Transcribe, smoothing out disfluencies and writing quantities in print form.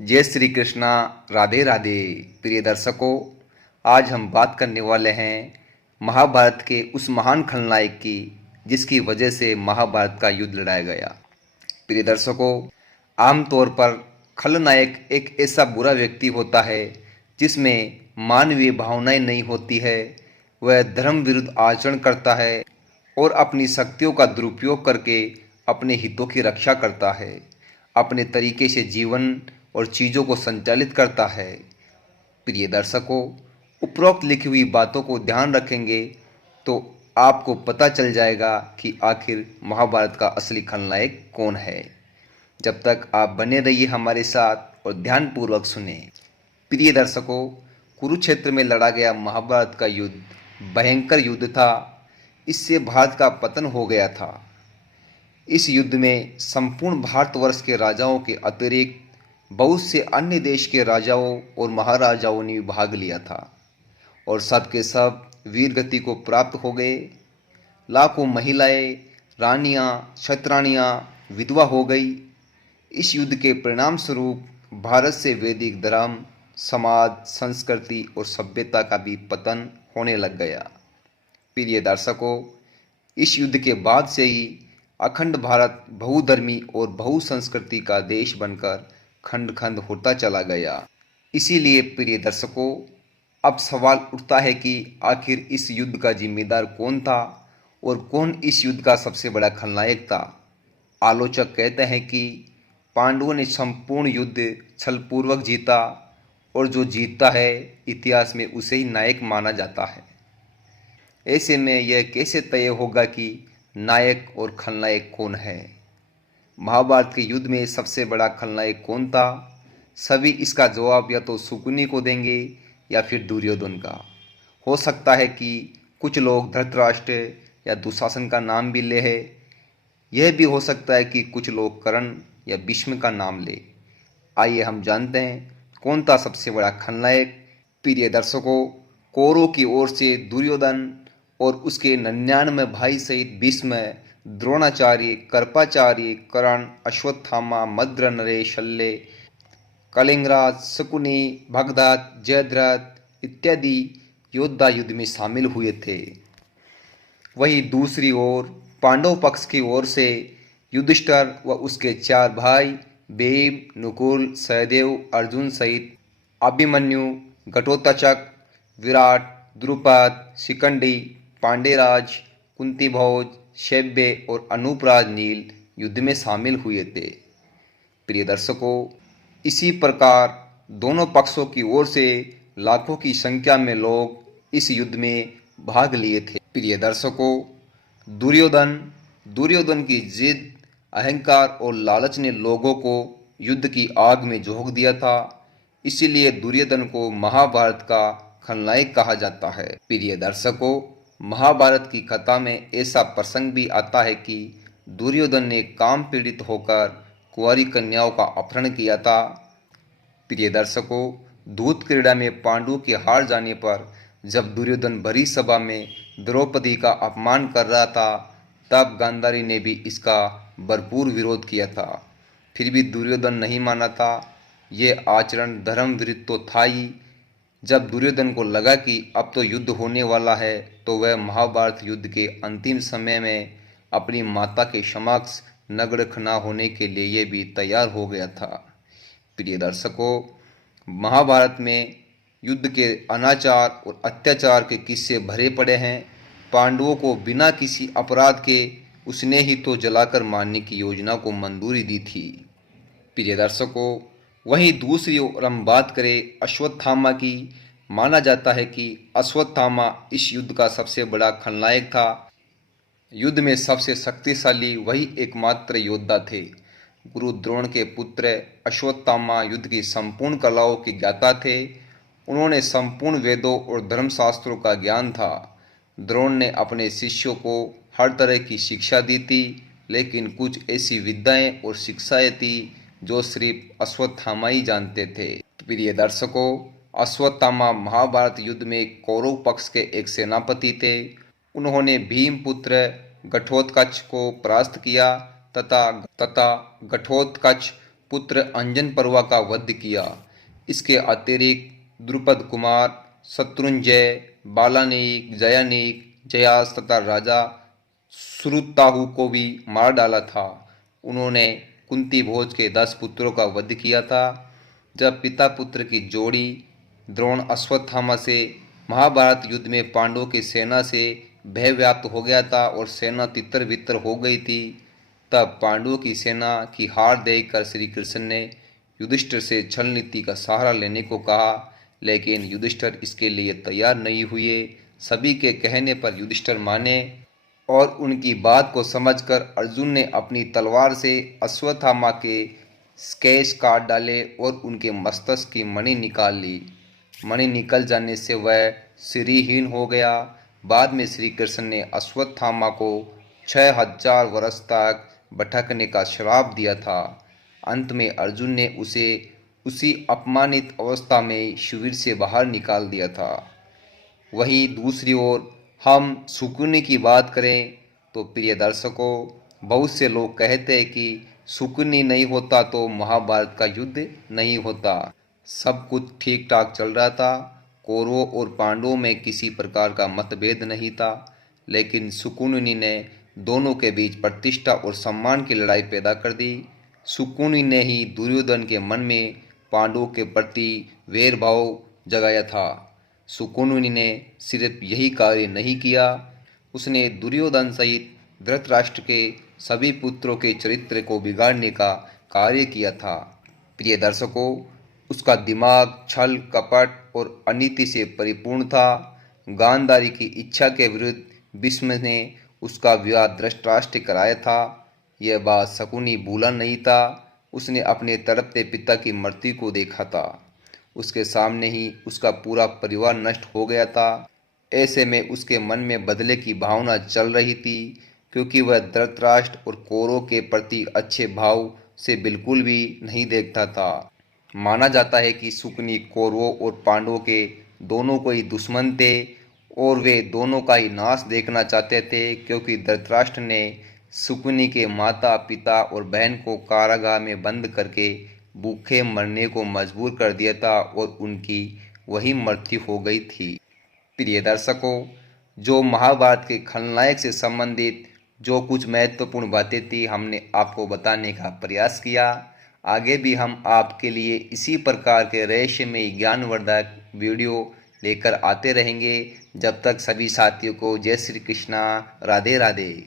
जय श्री कृष्णा। राधे राधे। प्रिय दर्शकों, आज हम बात करने वाले हैं महाभारत के उस महान खलनायक की जिसकी वजह से महाभारत का युद्ध लड़ाया गया। प्रिय दर्शकों, आमतौर पर खलनायक एक ऐसा बुरा व्यक्ति होता है जिसमें मानवीय भावनाएं नहीं होती है। वह धर्म विरुद्ध आचरण करता है और अपनी शक्तियों का दुरुपयोग करके अपने हितों की रक्षा करता है, अपने तरीके से जीवन और चीज़ों को संचालित करता है। प्रिय दर्शकों, उपरोक्त लिखी हुई बातों को ध्यान रखेंगे तो आपको पता चल जाएगा कि आखिर महाभारत का असली खलनायक कौन है। जब तक आप बने रहिए हमारे साथ और ध्यानपूर्वक सुने। प्रिय दर्शकों, कुरुक्षेत्र में लड़ा गया महाभारत का युद्ध भयंकर युद्ध था। इससे भारत का पतन हो गया था। इस युद्ध में संपूर्ण भारतवर्ष के राजाओं के अतिरिक्त बहुत से अन्य देश के राजाओं और महाराजाओं ने भी भाग लिया था और सब के सब वीर गति को प्राप्त हो गए। लाखों महिलाएं, रानियां, क्षत्राणियां विधवा हो गई। इस युद्ध के परिणाम स्वरूप भारत से वैदिक धर्म, समाज, संस्कृति और सभ्यता का भी पतन होने लग गया। प्रिय दर्शकों, इस युद्ध के बाद से ही अखंड भारत बहुधर्मी और बहुसंस्कृति का देश बनकर खंड खंड होता चला गया। इसीलिए प्रिय दर्शकों, अब सवाल उठता है कि आखिर इस युद्ध का जिम्मेदार कौन था और कौन इस युद्ध का सबसे बड़ा खलनायक था। आलोचक कहते हैं कि पांडवों ने संपूर्ण युद्ध छलपूर्वक जीता और जो जीतता है इतिहास में उसे ही नायक माना जाता है। ऐसे में यह कैसे तय होगा कि नायक और खलनायक कौन है। महाभारत के युद्ध में सबसे बड़ा खलनायक कौन था? सभी इसका जवाब या तो शकुनी को देंगे या फिर दुर्योधन का। हो सकता है कि कुछ लोग धृतराष्ट्र या दुशासन का नाम भी ले है। यह भी हो सकता है कि कुछ लोग कर्ण या भीष्म का नाम ले। आइए हम जानते हैं कौन था सबसे बड़ा खलनायक। प्रिय दर्शकों, कौरवों की ओर से दुर्योधन और उसके 99 भाई सहित भीष्म, द्रोणाचार्य, कृपाचार्य, कर्ण, अश्वत्थामा, मद्र, नरेश, शल्य, कलिंगराज, शकुनी, भगदत्त, जयद्रथ इत्यादि योद्धा युद्ध में शामिल हुए थे। वहीं दूसरी ओर पांडव पक्ष की ओर से युधिष्ठिर व उसके 4 भाई भीम, नकुल, सहदेव, अर्जुन सहित अभिमन्यु, घटोत्कच, विराट, द्रुपद, शिखंडी, पांडेराज, कुंती भोज, शैब्य और अनूपराज नील युद्ध में शामिल हुए थे। प्रिय दर्शकों, इसी प्रकार दोनों पक्षों की ओर से लाखों की संख्या में लोग इस युद्ध में भाग लिए थे। प्रिय दर्शकों, दुर्योधन की जिद, अहंकार और लालच ने लोगों को युद्ध की आग में झोंक दिया था। इसीलिए दुर्योधन को महाभारत का खलनायक कहा जाता है। प्रिय दर्शकों, महाभारत की कथा में ऐसा प्रसंग भी आता है कि दुर्योधन ने काम पीड़ित होकर कुंवारी कन्याओं का अपहरण किया था। प्रिय दर्शकों, दूत क्रीड़ा में पांडवों के हार जाने पर जब दुर्योधन भरी सभा में द्रौपदी का अपमान कर रहा था, तब गांधारी ने भी इसका भरपूर विरोध किया था। फिर भी दुर्योधन नहीं माना था। ये आचरण धर्म विरुद्ध तो था ही। जब दुर्योधन को लगा कि अब तो युद्ध होने वाला है, तो वह महाभारत युद्ध के अंतिम समय में अपनी माता के समक्ष नग्न न होने के लिए भी तैयार हो गया था। प्रिय दर्शकों, महाभारत में युद्ध के अनाचार और अत्याचार के किस्से भरे पड़े हैं। पांडवों को बिना किसी अपराध के उसने ही तो जलाकर मारने की योजना को मंजूरी दी थी। प्रिय दर्शकों, वहीं दूसरी ओर हम बात करें अश्वत्थामा की। माना जाता है कि अश्वत्थामा इस युद्ध का सबसे बड़ा खलनायक था। युद्ध में सबसे शक्तिशाली वही एकमात्र योद्धा थे। गुरु द्रोण के पुत्र अश्वत्थामा युद्ध की संपूर्ण कलाओं के ज्ञाता थे। उन्होंने संपूर्ण वेदों और धर्मशास्त्रों का ज्ञान था। द्रोण ने अपने शिष्यों को हर तरह की शिक्षा दी थी, लेकिन कुछ ऐसी विद्याएं और शिक्षाएं थी जो सिर्फ अश्वत्थामा ही जानते थे। प्रिय दर्शकों, अश्वत्थामा महाभारत युद्ध में कौरव पक्ष के एक सेनापति थे। उन्होंने भीमपुत्र घटोत्कच को परास्त किया तथा घटोत्कच पुत्र अंजन पर्वा का वध किया। इसके अतिरिक्त द्रुपद कुमार, शत्रुंजय, बालानीक, जयानीक, जयास तथा राजा श्रुताहु को भी मार डाला था। उन्होंने कुंती भोज के 10 पुत्रों का वध किया था। जब पिता पुत्र की जोड़ी द्रोण अश्वत्थामा से महाभारत युद्ध में पांडवों की सेना से भय व्याप्त हो गया था और सेना तितर बितर हो गई थी, तब पांडवों की सेना की हार देखकर श्री कृष्ण ने युधिष्ठिर से छल नीति का सहारा लेने को कहा, लेकिन युधिष्ठिर इसके लिए तैयार नहीं हुए। सभी के कहने पर युधिष्ठिर माने और उनकी बात को समझकर अर्जुन ने अपनी तलवार से अश्वत्थामा के केश काट डाले और उनके मस्तक की मणि निकाल ली। मणि निकल जाने से वह श्रीहीन हो गया। बाद में श्री कृष्ण ने अश्वत्थामा को 6000 वर्ष तक भटकने का श्राप दिया था। अंत में अर्जुन ने उसे उसी अपमानित अवस्था में शिविर से बाहर निकाल दिया था। वहीं दूसरी ओर हम शकुनि की बात करें तो प्रिय दर्शकों, बहुत से लोग कहते हैं कि शकुनि नहीं होता तो महाभारत का युद्ध नहीं होता। सब कुछ ठीक ठाक चल रहा था। कौरवों और पांडवों में किसी प्रकार का मतभेद नहीं था, लेकिन शकुनि ने दोनों के बीच प्रतिष्ठा और सम्मान की लड़ाई पैदा कर दी। शकुनि ने ही दुर्योधन के मन में पांडवों के प्रति वैर भाव जगाया था। शकुनि ने सिर्फ यही कार्य नहीं किया, उसने दुर्योधन सहित धृतराष्ट्र के सभी पुत्रों के चरित्र को बिगाड़ने का कार्य किया था। प्रिय दर्शकों, उसका दिमाग छल कपट और अनीति से परिपूर्ण था। गांधारी की इच्छा के विरुद्ध भीष्म ने उसका विवाह धृतराष्ट्र कराया था। यह बात शकुनि भूला नहीं था। उसने अपने तड़पते पिता की मृत्यु को देखा था। उसके सामने ही उसका पूरा परिवार नष्ट हो गया था। ऐसे में उसके मन में बदले की भावना चल रही थी, क्योंकि वह धृतराष्ट्र और कौरवों के प्रति अच्छे भाव से बिल्कुल भी नहीं देखता था। माना जाता है कि शकुनि कौरवों और पांडवों के दोनों को ही दुश्मन थे और वे दोनों का ही नाश देखना चाहते थे, क्योंकि धृतराष्ट्र ने शकुनि के माता पिता और बहन को कारागार में बंद करके भूखे मरने को मजबूर कर दिया था और उनकी वही मृत्यु हो गई थी। प्रिय दर्शकों, जो महाभारत के खलनायक से संबंधित जो कुछ महत्वपूर्ण बातें थी हमने आपको बताने का प्रयास किया। आगे भी हम आपके लिए इसी प्रकार के रहस्यमय ज्ञानवर्धक वीडियो लेकर आते रहेंगे। जब तक सभी साथियों को जय श्री कृष्णा, राधे राधे।